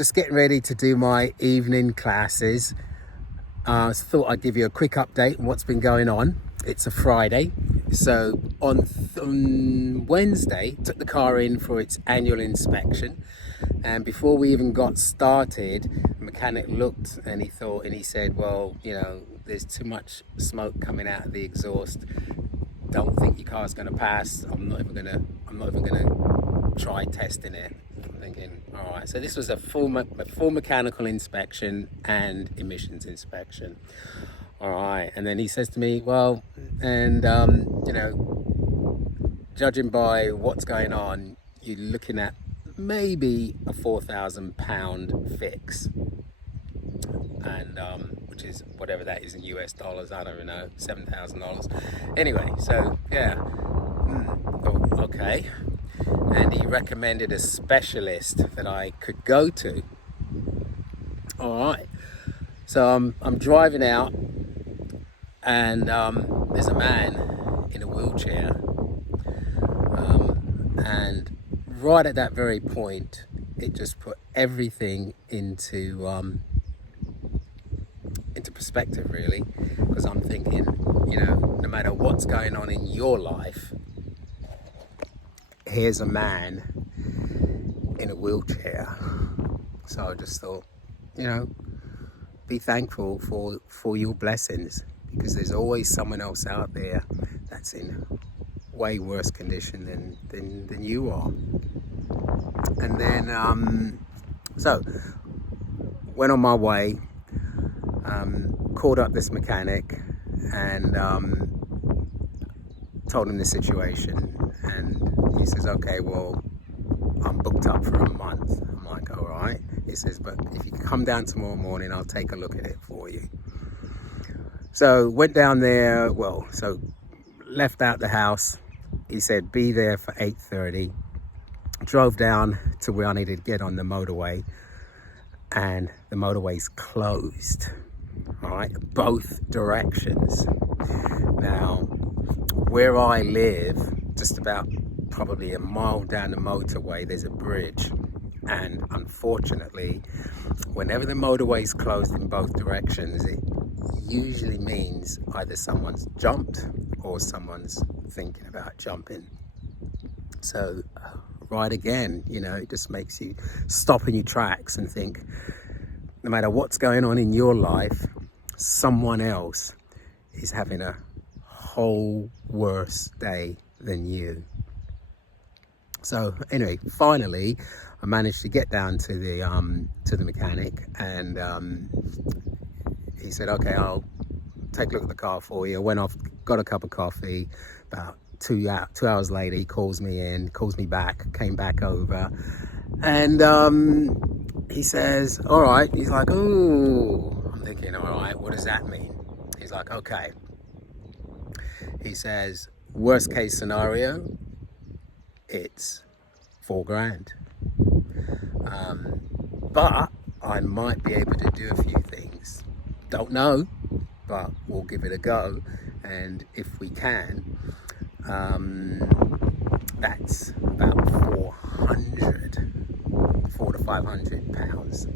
just getting ready to do my evening classes. Thought I'd give you a quick update on what's been going on. It's a Friday, so on Wednesday, took the car in for its annual inspection, and before we even got started, the mechanic looked and he said, well, you know, there's too much smoke coming out of the exhaust. Don't think your car's going to pass. I'm not even going to try testing it. I'm thinking, all right. So this was a full mechanical inspection and emissions inspection. All right. And then he says to me, well, and you know, judging by what's going on, you're looking at maybe a £4,000 fix, and which is whatever that is in US dollars. I don't even know, $7,000. Anyway, so yeah, okay. And he recommended a specialist that I could go to. All right. So I'm driving out, and there's a man in a wheelchair, and right at that very point, it just put everything into perspective, really, because I'm thinking, you know, no matter what's going on in your life, here's a man in a wheelchair. So I just thought, you know, be thankful for your blessings, because there's always someone else out there that's in way worse condition than you are. And then so went on my way, called up this mechanic and told him the situation, and he says, okay, well, I'm booked up for a month. I'm like, all right. He says, but if you come down tomorrow morning, I'll take a look at it for you. So went down there, well, so left out the house. He said, be there for 8:30. Drove down to where I needed to get on the motorway, and the motorway's closed. All right, both directions. Now, where I live, just about probably a mile down the motorway, there's a bridge. And unfortunately, whenever the motorway's closed in both directions, it usually means either someone's jumped or someone's thinking about jumping. So, right again, you know, it just makes you stop in your tracks and think, no matter what's going on in your life, someone else is having a whole worse day than you. So anyway, finally, I managed to get down to the mechanic, and he said, okay, I'll take a look at the car for you. I went off, got a cup of coffee. About 2 hours later, he calls me back, came back over, and he says, all right. He's like, oh, I'm thinking, all right, what does that mean? He's like, okay. He says, worst case scenario, it's $4,000. But I might be able to do a few things. Don't know, but we'll give it a go. And if we can, that's about £400 to £500.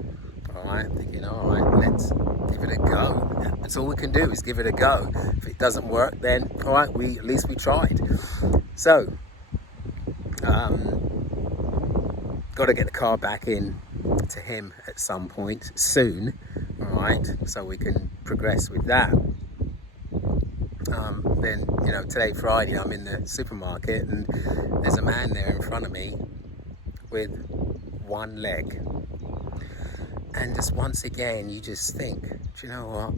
All right, I'm thinking, all right, let's give it a go. That's all we can do, is give it a go. If it doesn't work, then all right, at least we tried. So, got to get the car back in to him at some point soon, all right, so we can progress with that. Then, you know, today, Friday, I'm in the supermarket, and there's a man there in front of me with one leg. And just once again, you just think, do you know what?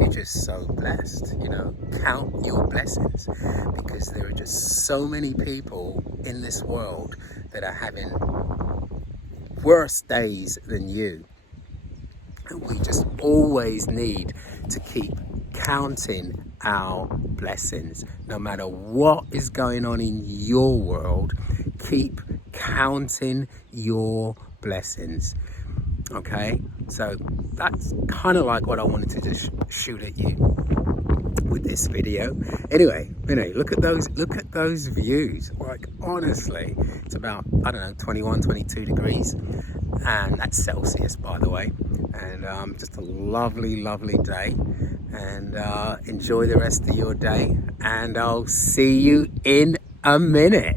You're just so blessed, you know. Count your blessings, because there are just so many people in this world that are having worse days than you. And we just always need to keep counting our blessings. No matter what is going on in your world, keep counting your blessings. Okay, so that's kind of like what I wanted to just shoot at you with this video. Anyway, look at those views. Like, honestly, it's about, I don't know, 21, 22 degrees, and that's Celsius, by the way. And just a lovely, lovely day. And enjoy the rest of your day. And I'll see you in a minute.